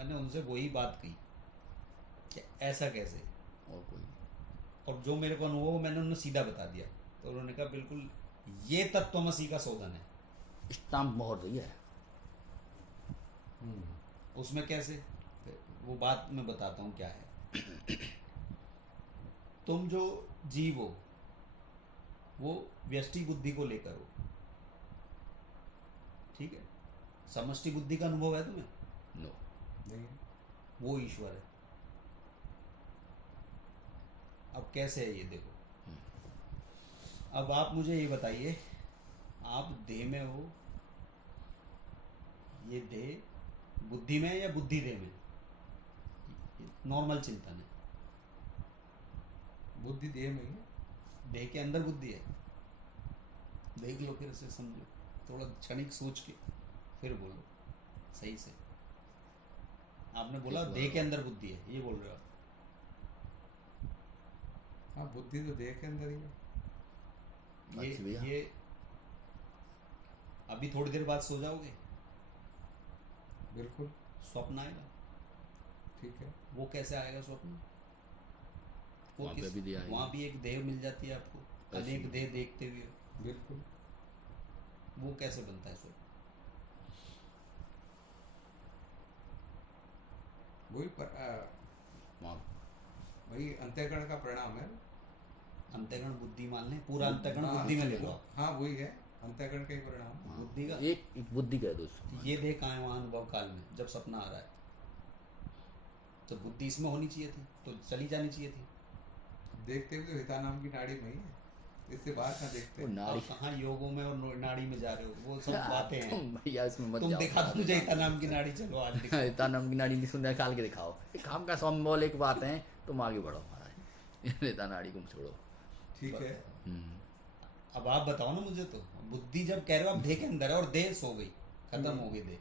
मैंने उनसे वही बात कही कि ऐसा कैसे, और कोई और जो मेरे को अनुभव मैंने उन्हें सीधा बता दिया। तो उन्होंने कहा बिल्कुल ये तत्वमसी का शोधन है। स्टाम्प मोहर दिया है। उसमें कैसे, वो बात मैं बताता हूँ क्या है। तुम जो जीव हो वो व्यष्टि बुद्धि को लेकर हो, ठीक है। समष्टि बुद्धि का अनुभव है तुम्हें? नो, नहीं, वो ईश्वर है। अब कैसे है ये देखो। अब आप मुझे ये बताइए, आप देह में हो, ये देह बुद्धि में है या बुद्धि देह में? नॉर्मल चिंतन है। बुद्धि देह में ही है। देह के अंदर बुद्धि है। देख लो फिर से, समझो, थोड़ा क्षणिक सोच के फिर बोलो सही से। आपने बोला देह के अंदर बुद्धि है, ये बोल रहे हो आप? हाँ, बुद्धि तो देह के अंदर ही है। अच्छा भैया। ये अभी थोड़ी देर बाद सो जाओगे, बिल्कुल स्वप्न आएगा। ठीक है। वो कैसे आएगा स्वप्न? वहाँ पे भी देह आएगी। वहाँ भी एक देह मिल जाती है आपको, ऐसी। अनेक देह देखते हुए। बिल्कुल। वो कैसे बनता है स्वप्न? वही वहाँ वही अंतःकरण का परिणाम है। अंतःकरण बुद्धि मान लें, पूरा अंतःकरण हाँ, बुद्धि में ले लो। हाँ, वही है अंतःकरण का ही परिणाम। हाँ, बुद्धि का एक बुद्धि का है दोस्तों। ये देह कहाँ है? वहाँ अनुभव काल में जब सपना आ रहा है तो बुद्धि इसमें होनी चाहिए थी, तो चली जानी चाहिए थी। देखते हुए तो हिता नाम की नाड़ी में ही है, इससे बाहर का देखते वो हैं। नाड़ी आप कहाँ योगों में और नाड़ी में जा रहे हो? वो सब बातें हैं। तुम भैया इसमें मत तुम जाओ। दिखा दो मुझे हिता नाम की नाड़ी, चलो आज दिखाओ। इतना नाम की नाड़ी नहीं सुनने काल के दिखाओ। काम का सिंबॉलिक बात है, तुम आगे बढ़ो महाराज। इतना नाड़ी को छोड़ो। ठीक है। अब आप बताओ ना मुझे। तो बुद्धि जब कह रहे हो आप देह के अंदर है और देह सो गई, खत्म हो गई देह,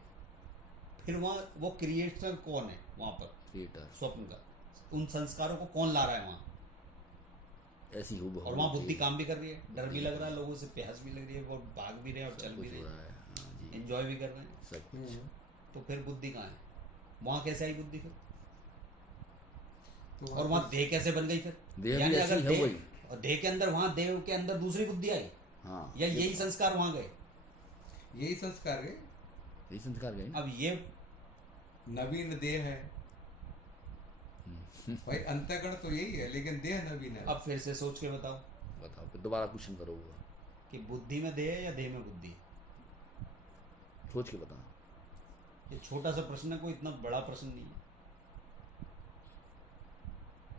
फिर वहाँ वो क्रिएटर कौन है? वहाँ पर क्रिएटर स्वप्न का उन संस्कारों को कौन ला रहा है वहाँ? ऐसी हो और वहाँ बुद्धि काम भी कर रही है, डर भी लग रहा है लोगों से, प्यास भी लग रही है, और भाग भी रहे हैं और चल भी रहे हैं, हैं। एंजॉय भी कर रहे हैं। सब कुछ। तो फिर बुद्धि कहाँ है? वहाँ कैसे आई बुद्धि फिर? तो और वहाँ देह कैसे बन गई फिर? देह भी यानी ऐसी अगर है देह वही। और देह के अंदर, वहाँ देह के अंदर दूसरी बुद्धि आई, हाँ, या यही संस्कार वहाँ गए? यही संस्कार है। यही संस्कार गए। अब ये नवीन देह है भाई, अंतःकरण तो यही है लेकिन देह नवीन है। अब फिर से सोच के बताओ बताओ, फिर दोबारा क्वेश्चन करोगे। कि बुद्धि में देह है या देह में बुद्धि है? सोच के बताओ। ये छोटा सा प्रश्न है, कोई इतना बड़ा प्रश्न नहीं है।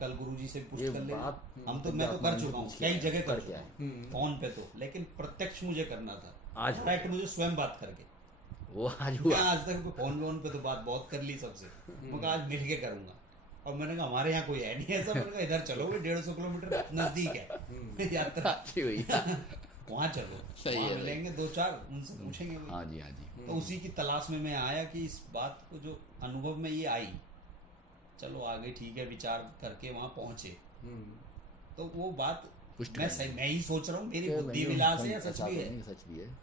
कल गुरुजी से पूछ ये कर लेना। बात हम तो, मैं तो कर चुका हूँ, कई जगह कर चुका है। हूँ, फोन पे तो, लेकिन प्रत्यक्ष मुझे करना था। आज डायरेक्ट मुझे स्वयं बात करके। वो आज मैं हुआ। आज तक फोन पे तो बात बहुत कर ली सबसे, मैं कहा आज मिल के करूंगा। और मैंने कहा हमारे यहाँ कोई है नहीं ऐसा। मैंने कहा इधर चलो, 150 किलोमीटर नजदीक है यात्रा, अच्छी हुई। वहाँ चलो, सही वहाँ है। मिलेंगे दो चार, उनसे पूछेंगे वही। हाँ जी, हाँ जी। तो उसी की तलाश में मैं आया कि इस बात को जो अनुभव में ये आई, चलो आगे ठीक है, विचार करके वहाँ पहुंचे। तो वो बात पुष्टि मैं ही सोच रहा हूँ, मेरी बुद्धि विलास है या सच भी है? सच भी है।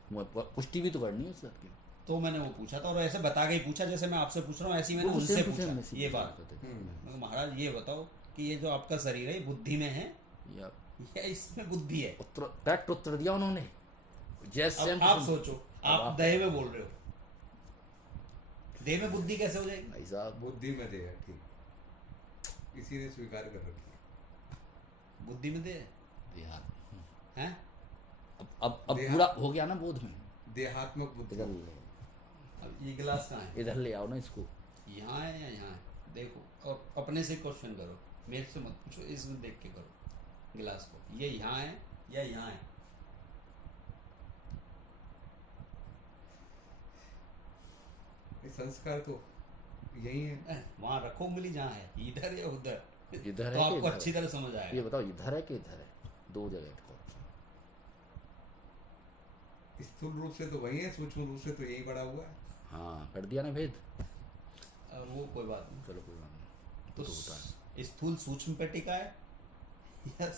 पुष्टि भी तो करनी है उस बात की। तो मैंने वो पूछा था, और ऐसे बता के ही पूछा जैसे मैं आपसे पूछ रहा हूँ, ऐसी मैंने वो उनसे सेम टू सेम पूछा ऐसी ये पूछा बात। करते थे। मैं कहा, महाराज ये बताओ कि ये जो आपका शरीर है ये बुद्धि में है या या इसमें बुद्धि है? करेक्ट उत्तर दिया उन्होंने। जैसे अब आप सोचो, आप देह में बोल रहे हो, देह में बुद्धि कैसे हो जाएगी? भाई साहब, बुद्धि में देह है, ठीक, इसी ने स्वीकार कर रखी है। बुद्धि में देह यार है? अब देहा- पूरा हो गया ना बोध में। देहात्मक बुद्धि। इधर अब ये गिलास कहाँ है? इधर ले आओ ना इसको। यहाँ है या यहाँ है? देखो, और अपने से क्वेश्चन करो, मेरे से मत पूछो, इसमें देख के करो गिलास को। ये यहाँ है या यहाँ है? ये संस्कार तो यही है। वहाँ रखो उंगली, जहाँ है, इधर या उधर? इधर तो है कि आपको इधर अच्छी है? तरह समझ ये आएगा। बताओ इधर है कि इधर है? दो जगह है। स्थूल रूप से तो वही है, सूक्ष्म रूप से तो यही बड़ा हुआ है। हाँ, कर दिया ना भेद। वो कोई बात नहीं। चलो कोई बात नहीं, तो तो होता है। स्थूल सूक्ष्म पे टिका है या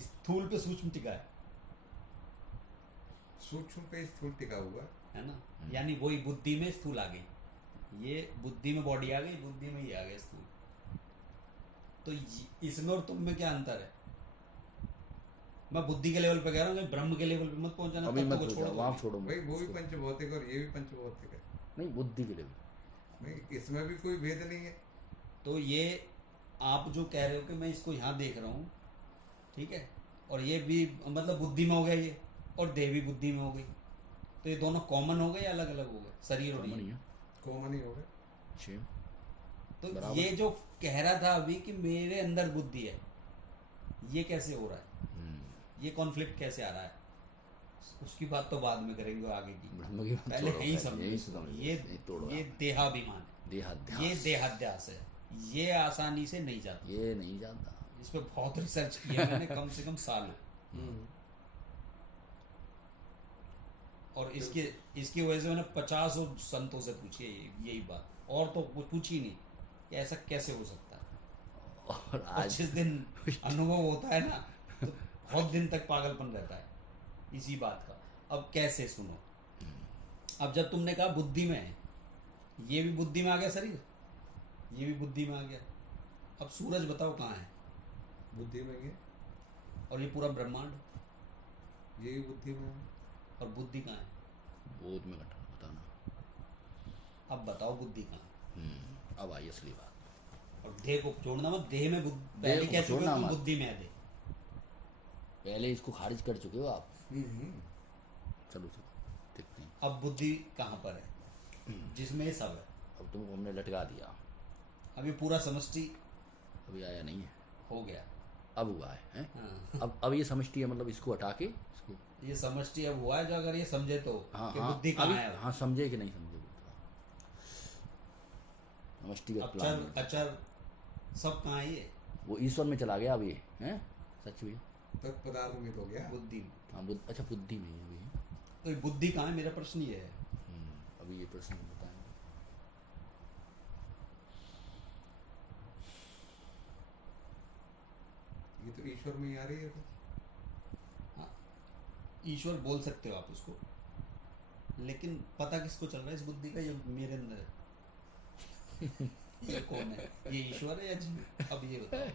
स्थूल पे सूक्ष्म टिका है? सूक्ष्म पे स्थूल टिका हुआ है। है ना? यानी वही बुद्धि में स्थूल आ गई। ये बुद्धि में बॉडी आ गई, बुद्धि में ही आ गया स्थूल। तो इसमें और तुम में क्या अंतर है? मैं बुद्धि के लेवल पे कह रहा हूँ कि ब्रह्म के लेवल पे मत पहुंचाना, अभी तत्व मत को छोड़ पूछो, दो वहाँ अभी। छोड़ो भाई वो भी मत। पंचभौतिक और ये भी पंचभौतिक है। नहीं, बुद्धि के लिए नहीं, इसमें भी कोई भेद नहीं है। तो ये आप जो कह रहे हो कि मैं इसको यहाँ देख रहा हूँ, ठीक है, और ये भी मतलब बुद्धि में हो गया ये, और देह भी बुद्धि में हो गई, तो ये दोनों कॉमन हो गए या अलग अलग हो गए? शरीर और कॉमन ही ये। है, कॉमन ही हो गए। सेम। तो बराबर। ये जो कह रहा था अभी कि मेरे अंदर बुद्धि है, ये कैसे हो रहा है? ये कॉन्फ्लिक्ट कैसे आ रहा है? उसकी बात तो बाद में करेंगे आगे की, ब्रह्म की बात पहले छोड़ो, यही यही समझो। समझो, ये यही तोड़ो ये आप। देहाभिमान है, देहाध्यास, ये देहाध्यास है, ये आसानी से नहीं जाता। ये नहीं जानता। इस पे बहुत रिसर्च किया मैंने, कम से कम सालों। और इसकी वजह से मैंने 50 संतों से पूछी है यही बात, और तो वो पूछी नहीं कि ऐसा कैसे हो सकता है। और और आज जिस दिन अनुभव होता है ना, तो बहुत दिन तक पागलपन रहता है इसी बात का। अब कैसे सुनो, अब जब तुमने कहा बुद्धि में है, ये भी बुद्धि में आ गया शरीर, ये भी बुद्धि में आ गया। अब सूरज बताओ कहाँ है? बुद्धि में ये, और ये पूरा ब्रह्मांड, ये भी बुद्धि में है। और बुद्धि कहाँ है? बोध में घटा बताना। अब बताओ बुद्धि कहाँ है? अब आई असली बात। और देह को जोड़ना मत, देह में देह पहले को कह चुके हो जोड़ना तुम मत। बुद्धि में है देह। पहले इसको खारिज कर चुके हो आप। हम्म। चलो चलो देखते हैं। अब बुद्धि कहाँ पर है जिसमें ये सब है? अब तुमको हमने लटका दिया, अब ये पूरा समष्टि अभी आया नहीं है, हो गया। अब हुआ है, हैं? हाँ, अब ये समष्टि है, मतलब इसको हटा के इसको। ये समष्टि अब हुआ है, जो अगर ये समझे तो हाँ कि हाँ, बुद्धि कहाँ अभी है। हाँ, समझे कि नहीं समझे समष्टिगत प्लान अचर में। अचर सब कहाँ है? ये वो ईश्वर में चला गया अब ये, हैं? सच भी। तत्पदार्थ में तो गया। बुद्धि में। हाँ अच्छा, बुद्धि में है अभी। तो ये बुद्धि कहाँ है, मेरा प्रश्न ये है। अभी ये प्रश्न बताएंगे। ये तो ईश्वर में ही आ रही है। तो हाँ, ईश्वर बोल सकते हो आप उसको, लेकिन पता किसको चल रहा है इस बुद्धि का? ये मेरे अंदर है। ये कौन है? ये ईश्वर है या जीव? अब ये बताओ।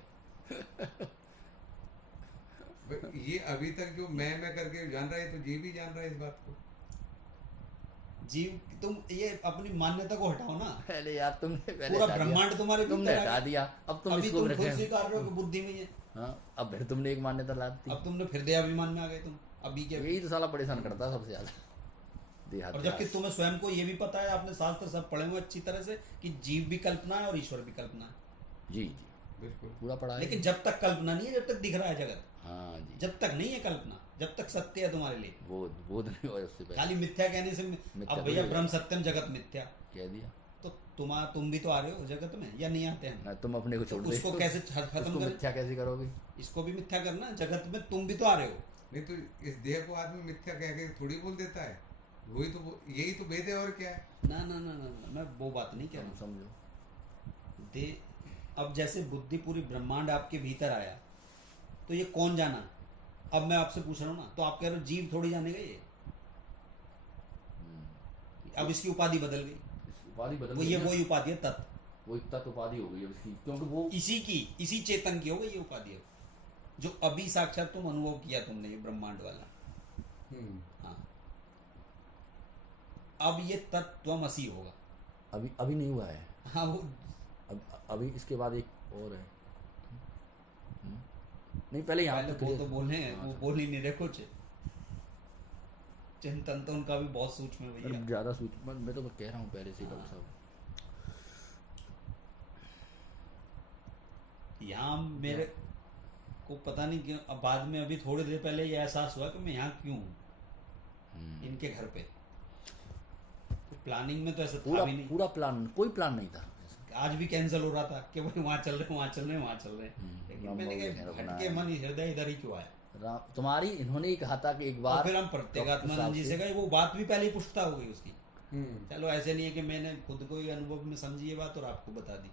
भाई, ये अभी तक जो मैं करके जान रहा है, तो ये भी जान रहा है इस बात को। जीव, तुम ये अपनी मान्यता को हटाओ ना। पहले यार तुमने पहले पूरा हटा दिया। ब्रह्मांड तुम्हारे भीतर तुमने आ हटा गया। दिया, अब तुम अभी इसको तुम भी खुद रखे। स्वीकार रहे हो कि बुद्धि में ही है। हाँ, अब फिर तुमने एक मान्यता ला दी। अब तुमने फिर देहाभिमान में आ गए तुम। अभी क्या? यही तो साला परेशान करता है सबसे ज्यादा, और देहाध्यास। जबकि तुम्हें स्वयं को ये भी पता है, आपने शास्त्र सब पढ़े हुए अच्छी तरह से, कि जीव भी कल्पना है और ईश्वर भी कल्पना है। जी जी, बिल्कुल। पूरा पढ़ा है। लेकिन जब तक कल्पना नहीं है, जब तक दिख रहा है जगत, हाँ जी, जब तक नहीं है कल्पना, जब तक सत्य है तुम्हारे लिए। बोध नहीं हुआ उससे पहले। खाली मिथ्या कहने से मिथ्या अब तो भैया नहीं ब्रह्म सत्यम जगत मिथ्या, कह दिया तो तुम भी तो आ रहे हो जगत में, या नहीं आते हैं? ना, तुम अपने को छोड़ तो दे। उसको कैसे खत्म उसको करें? मिथ्या कैसे करोगे? इसको भी मिथ्या करना, जगत में तुम भी तो आ रहे हो। नहीं तो इस देह को आदमी मिथ्या कह के थोड़ी बोल देता है। वही तो, यही तो भेद है, और क्या है। ना ना ना ना, ना मैं वो बात नहीं कह रहा हूँ। समझो, दे अब जैसे बुद्धि पूरी ब्रह्मांड आपके भीतर आया, तो ये कौन जाना? अब मैं आपसे पूछ रहा हूँ ना, तो आप कह रहे हो जीव थोड़ी जानेगा ये। अब इसकी उपाधि बदल गई, इस उपाधि बदल वो गई ये ना। वही उपाधि है तत्व, वो एक तत्व उपाधि हो गई अब इसकी, क्योंकि वो इसी चेतन की हो गई ये उपाधि है, जो अभी साक्षात तुम अनुभव किया तुमने, ये ब्रह्मांड वाला। हाँ, अब ये तत्वमसि होगा। अभी नहीं हुआ है। हाँ, वो अभी इसके बाद एक और है। नहीं, पहले यहाँ पहले तो वो clear- तो बोले हैं, हाँ, वो बोल ही नहीं रहे कुछ। चिंतन तो उनका भी बहुत सूक्ष्म है भैया। ज्यादा मैं तो कह रहा हूँ पहले से ही डॉक्टर साहब। यहाँ मेरे को पता नहीं क्यों, अब बाद में अभी थोड़ी देर पहले ये एहसास हुआ कि मैं यहाँ क्यों हूँ इनके घर पे। तो प्लानिंग में तो ऐसा था भी नहीं। पूरा प्लान, कोई प्लान नहीं था। आज भी कैंसिल हो रहा था कि भाई वहाँ चल रहे, वहाँ चल रहे, वहाँ चल रहे। लेकिन राम मैंने बाबू कहा ने हटके मन हृदय इधर ही क्यों आया? तुम्हारी इन्होंने ही कहा था कि एक और बार फिर हम प्रत्येगात्मानंद जी से गए, वो बात भी पहले ही पुष्टा हो गई उसकी। चलो ऐसे नहीं है कि मैंने खुद को ही अनुभव में समझी ये बात और आपको बता दी,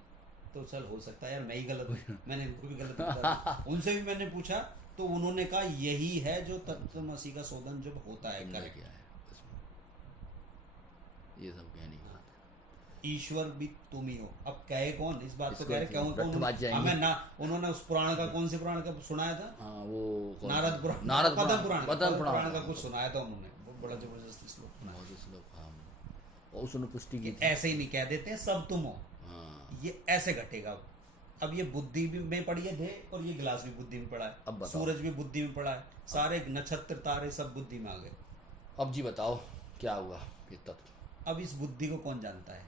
तो चल हो सकता है यार मैं ही गलत हूँ, मैंने इनको भी गलत बता दी। उनसे भी मैंने पूछा तो उन्होंने कहा यही है जो तत्वमसि का शोधन जब होता है तुमने करेक्ट। किया है उसमें। ये सब कहने की बात ईश्वर भी तुम ही हो। अब कहे कौन इस बात को, इसको कह रहे क्यों रट्ठ बाज जाएंगे। हमें ना, उन्होंने उस पुराण का, कौन से पुराण का सुनाया था, हाँ वो कौन सा? नारद पुराण, नारद पद्म पुराण, पद्म पद्म पुराण पुराण का कुछ सुनाया था उन्होंने, वो बड़ा जबरदस्त श्लोक सुनाया। बहुत से लोग, हाँ, और उसने पुष्टि की कि थी। ऐसे ही नहीं कह देते हैं सब तुम हो, हाँ, ये ऐसे घटेगा। अब ये बुद्धि भी में पड़ी है देह, और ये गिलास भी बुद्धि में पड़ा अब है, बताओ। सूरज भी बुद्धि में पड़ा है, सारे नक्षत्र तारे सब बुद्धि में आ गए। अब जी बताओ क्या हुआ ये तत्व? अब इस बुद्धि को कौन जानता है?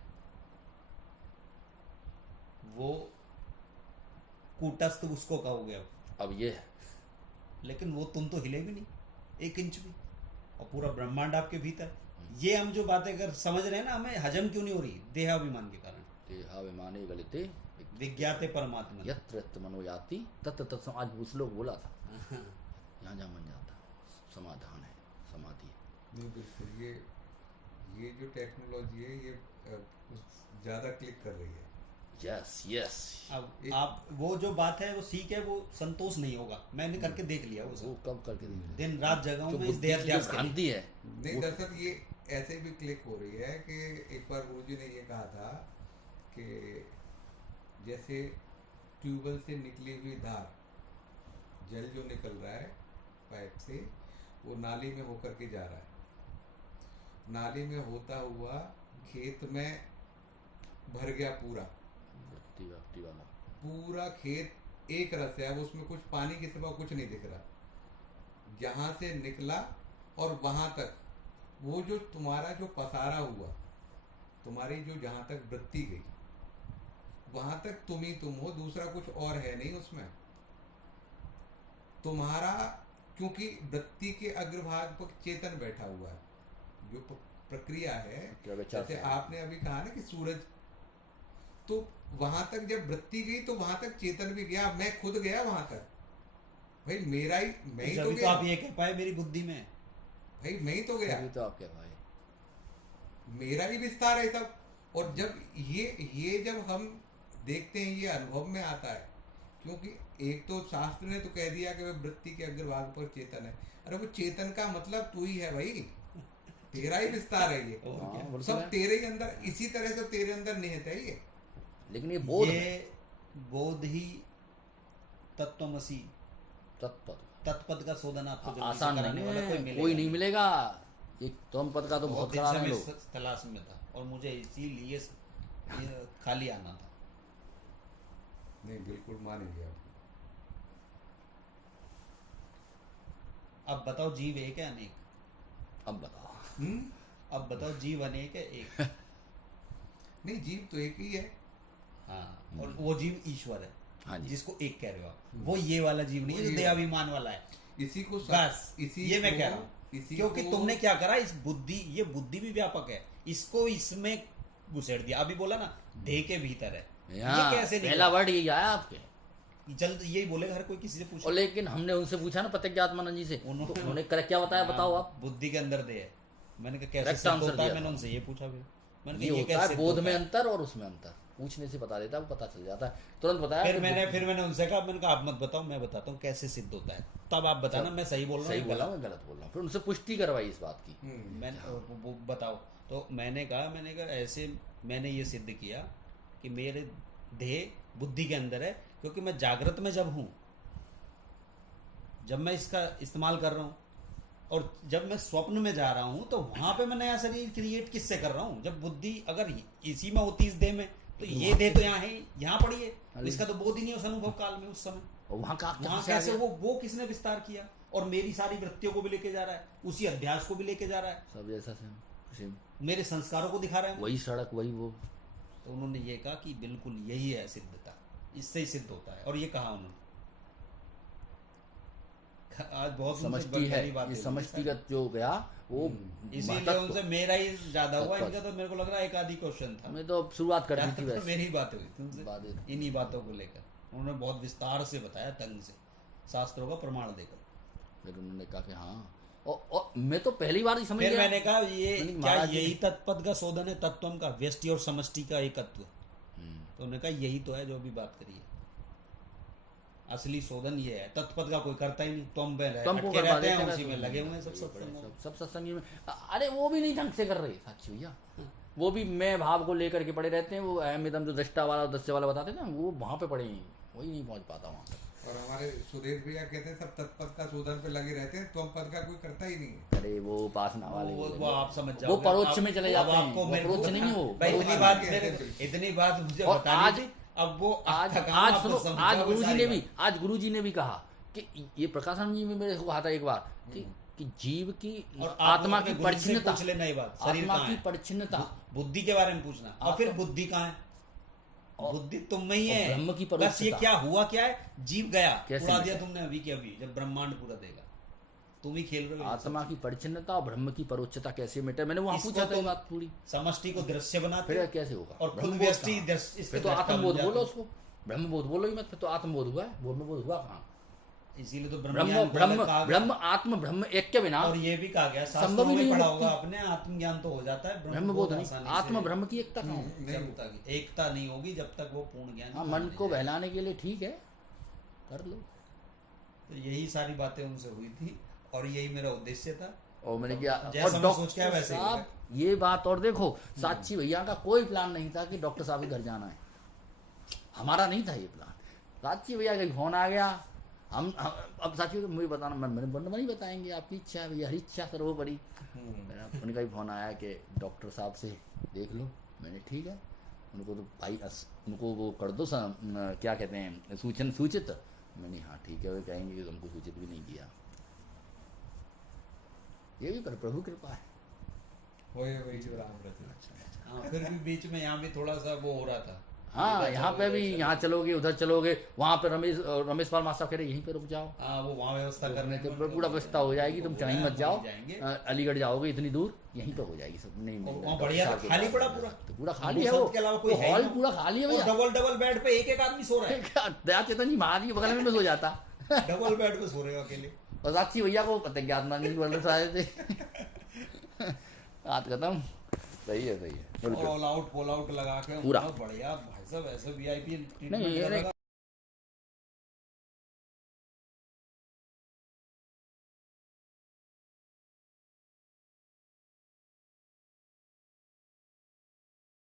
वो कूटस्थ उसको कहोगे अब अब ये है। लेकिन वो तुम तो हिले भी नहीं 1 इंच भी, और पूरा ब्रह्मांड आपके भीतर। ये हम जो बातें कर समझ रहे हैं ना, हमें हजम क्यों नहीं हो रही? देहाभिमान के कारण। देहाभिमाने गलिते विज्ञाते परमात्मा। यत्र यत्र मनोयाति तत्र तत्र, आज उस लोग बोला था यहाँ जहाँ मन जाता समाधान है, समाधि है। नहीं बिल्कुल, ये जो टेक्नोलॉजी है ये कुछ ज़्यादा क्लिक कर रही है। यस यस, अब आप वो जो बात है वो सीख है, वो संतोष नहीं होगा। मैंने करके देख लिया वो वो सब, कब करके देख रहे? दिन रात जगा हूं जो मैं इस बुद्धि की जो देहाध्यास के लिए। भ्रांति है नहीं दरअसल ये ऐसे भी क्लिक हो रही है कि एक बार गुरुजी ने ये कहा था कि जैसे ट्यूबवेल से निकली हुई धार, जल जो निकल रहा है पाइप से, वो नाली में होकर के जा रहा है, नाली में होता हुआ खेत में भर गया पूरा, वृत्ति व्यक्ति वाला पूरा खेत एक रस है, अब उसमें कुछ पानी के सिवा कुछ नहीं दिख रहा। जहाँ से निकला और वहाँ तक वो जो तुम्हारा जो पसारा हुआ, तुम्हारी जो जहाँ तक वृत्ति गई, वहाँ तक तुम ही तुम हो, दूसरा कुछ और है नहीं उसमें तुम्हारा। क्योंकि वृत्ति के अग्रभाग पर चेतन बैठा हुआ है, जो प्रक्रिया है। जैसे आपने अभी कहा ना कि सूरज, तो वहां तक जब वृत्ति गई तो वहां तक चेतन भी गया, मैं खुद गया वहां तक। भाई मेरा ही, मैं ही तो तो गया। आप ये कह पाए मेरी बुद्धि में, भाई मैं ही तो गया, तो आप क्या भाई, मेरा ही विस्तार है सब। और जब ये जब हम देखते हैं, ये अनुभव में आता है। क्योंकि एक तो शास्त्र ने तो कह दिया कि वह वृत्ति के अग्रभाग पर चेतन है। अरे वो चेतन का मतलब तू ही है भाई, तेरा ही विस्तार है ये, और क्या? बोल सब तो तेरे ही अंदर, इसी तरह से तेरे अंदर निहित है ये। लेकिन ये बोध ये में बोध ही तत्वमसी, तत्पद तत्पद का शोधन आपको जल्दी से आसान कराने नहीं वाला है, कोई नहीं मिलेगा। एक तम पद का तो बहुत दिन करा से रहे हैं मैं लोग। इस तलाश में था, और मुझे इसीलिए ये खाली आना था। नहीं बिल्कुल मानेंगे आप। अब बताओ जीव एक है अनेक? अब बताओ, अब बताओ जीव अनेक है एक? नहीं, जीव तो एक ही है। हाँ, और वो जीव ईश्वर है, हाँ जी। जिसको एक कह रहे हो आप। वो ये वाला जीव नहीं है जो देहाभिमान वाला है। इसी को बस ये मैं कह रहा हूँ, क्योंकि तुमने क्या करा, इस बुद्धि, ये बुद्धि भी व्यापक है, इसको इसमें घुसेड़ दिया। अभी बोला ना देह के भीतर है, ये कैसे नहीं? पहला वर्ड यही आया आपके, जल्द यही बोलेगा हर कोई, किसी से पूछो। और लेकिन हमने उनसे पूछा ना प्रत्यज्ञात्मानंद जी से, तो उन्होंने क्या बताया, बताओ आप। बुद्धि के अंदर दे है। मैंने कहा कैसे Correct सिद्ध answer होता है, दिया मैंने था। उनसे ये पूछा भी। मैंने ये कहा होता है कैसे बोध सिद्ध में होता है? अंतर और उसमें अंतर, पूछने से बता देता है, वो पता चल जाता है तुरंत बताया। फिर मैंने उनसे कहा, मैंने कहा आप मत बताओ, मैं बताता हूँ कैसे सिद्ध होता है, तब आप बताना मैं सही बोल रहा सही हूँ बोला मैं गलत बोल रहा हूँ। फिर उनसे पुष्टि करवाई इस बात की। मैंने वो बताओ। तो मैंने कहा ऐसे मैंने ये सिद्ध किया कि मेरे देह बुद्धि के अंदर है, क्योंकि मैं जागृत में जब हूँ, जब मैं इसका इस्तेमाल कर रहा हूँ, और जब मैं स्वप्न में जा रहा हूँ तो वहां पे मैं नया शरीर क्रिएट किससे कर रहा हूँ? जब बुद्धि अगर इसी में होती इस देह में, तो ये देह तो यहाँ है, यहाँ पड़ी है, तो इसका तो बोध ही नहीं उस अनुभव काल में, उस समय और वहाँ का वहां कैसे वो किसने विस्तार किया? और मेरी सारी वृत्तियों को भी लेके जा रहा है, उसी अध्यास को भी लेके जा रहा है, सब जैसा सेम, मेरे संस्कारों को दिखा रहा है। वही सड़क वही वो। तो उन्होंने ये कहा कि बिल्कुल यही है सिद्धता, इससे ही सिद्ध होता है। और ये कहा उन्होंने, आज बहुत समझती है, ये समष्टिगत जो गया वो, इसीलिए उनसे मेरा ही ज्यादा हुआ। इनका तो मेरे को लग रहा है एक आधी क्वेश्चन था, मैं तो शुरुआत कर दी थी तो वैसे। मेरी बात हुई थी उनसे इन्हीं बातों को लेकर। उन्होंने बहुत विस्तार से बताया, तंग से, शास्त्रों का प्रमाण देकर। फिर उन्होंने कहा कि हाँ, और मैं तो पहली बार ही समझ फिर गया। मैंने कहा ये मैंने क्या महाराज जी यही तत्पद का शोधन है, तत्वम का, व्यष्टि और समष्टि का एकत्व? तो उन्होंने कहा यही तो है जो अभी बात करी है, असली शोधन ये है। तत्पद का कोई करता ही नहीं, तुम पे तुमको अटके करवा रहते हैं, देते उसी में हैं, लगे हुए हैं सब सत्संगों में। सब सत्संगी में। अरे वो भी नहीं ढंग से कर रहे साक्षी भैया, वो भी मैं भाव को लेकर के पड़े रहते हैं। वो अहमिदम जो दृष्टा वाला दस्य वाला बताते थे ना, वो वहाँ पे पड़े हैं, वही नहीं पहुँच पाता वहाँ पे। और हमारे सुरेश भैया कहते हैं सब तत्पद का शोधन पे लगे रहते हैं, त्वम पद का कोई करता ही नहीं है। अरे वो उपासना वाले वो आप समझ वो जाओगे। परोक्ष अब- में चले अब जाते हैं, आपको वो मेरे को- परोक्ष नहीं है वो, भाई परोक्ष इतनी में। बात कहते मेरे हैं। इतनी बात मुझे और बतानी आज- थी। अब वो आज थकान आज आपको सुनो, समझ आज जाओगे गुरुजी सारी ने बात। भी आज गुरुजी ने भी कहा कि ये प्रकाशन जी में मेरे को कहा था एक बार कि जीव की और आप आत्मा अपने की गुरु से परिच्छिन्नता, पूछ लेना ये बात, शरीर आत्मा कहाँ की है? परिच्छिन्नता, बुद्धि के बारे में पूछना, और फिर बुद्धि कहाँ है? और- बुद्धि तुम में ही और है। ब्रह्म की बस ये परोक्षता। क्या हुआ, क्या है, जीव गया, कैसे उड़ा दिया मिटा? तुमने अभी के अभी, जब ब्रह्मांड पूरा देगा तुम ही खेल रहे हो। आत्मा की परिच्छिन्नता और ब्रह्म की परोक्षता कैसे मिटे, मैंने वहां इसको पूछा था ये तुम बात पूरी। समष्टि को दृश्य बनाते फिर हो कैसे होगा? और खुद ब्रह्मबोध व्यष्टि कहाँ? इसके फिर तो दृष्टा आत्मबोध बन बोलो जाते हो। उसको, ब्रह्मबोध बोलो ही मत, फिर तो आत्मबोध हुआ है, ब्रह्मबोध हुआ कहाँ? इसीलिए तो ब्रह्म ब्रह्मज्ञान को ब्रह्म अलग कहा गया। ब्रह्म आत्म ब्रह्म एक के बिना और ये भी कहा गया, संभव शास्त्रों ही में नहीं पढ़ा मुक्ति। होगा आपने, आत्मज्ञान तो हो जाता है, ब्रह्मबोध नहीं, आसानी आत्म से ब्रह्म की एकता कहाँ होगी? नहीं जब तक एकता नहीं होगी, जब तक वो पूर्ण ज्ञान हाँ, नहीं मन मान को जाएगा। बहलाने के लिए ठीक है, कर लो। तो यही सारी बातें उनसे हुई थी और यही मेरा उद्देश्य था। और मैंने किया, जैसा और मैं डॉक्टर सोच के आया वैसे ही हो साहब ये बात, और देखो साक्षी भैया का कोई प्लान नहीं था कि डॉक्टर साहब के घर जाना है, हमारा नहीं था ये प्लान। साक्षी भैया का फोन आ गया, हम अब साक्षी को मुझे बताना, मैंने नहीं बताएंगे, आपकी इच्छा है भैया, हरी इच्छा सर्वोपरि। मेरा उनका ही फोन आया कि डॉक्टर साहब से देख लो, मैंने ठीक है, उनको तो भाई उनको वो कर दो क्या कहते हैं सूचित। मैंने हाँ ठीक है, वो कहेंगे कि तुमको सूचित भी नहीं किया। ये भी प्रभु कृपा है। वही जो राम रचे। हाँ, फिर भी बीच में यहाँ भी थोड़ा सा वो हो रहा था। हाँ, इधर यहाँ पे चलोगे, भी उधर यहाँ चलोगे, उधर चलोगे, वहाँ पे रमेश पाल मास्टर कह रहे यहीं पे रुक जाओ, हाँ, वो वहाँ व्यवस्था करने तो पूरा व्यवस्था हो जाएगी, तुम कहीं मत जाओ, जाएंगे। अलीगढ़ जाओगे इतनी दूर, यहीं पे हो जाएगी सब। नहीं वहाँ डॉक्टर बढ़िया था, साहब के खाली पास पड़ा हो पूरा। जाए। तो पूरा खाली है वो वो, सब के अलावा कोई वो है ही हॉल नहीं। पूरा खाली है भैया। डबल बेड पे एक आदमी सो रहा है। दया चेतन जी महाराज के बगल में मैं सो जाता। डबल बेड पे सो रहे हो अकेले। और साक्षी भैया को पता ज्ञातमान नहीं बोल रहे थे। बात खत्म। सही है और ऑल आउट पोल आउट लगा के पूरा। बहुत बढ़िया भाई साहब, ऐसे वीआईपी नहीं, ये नहीं।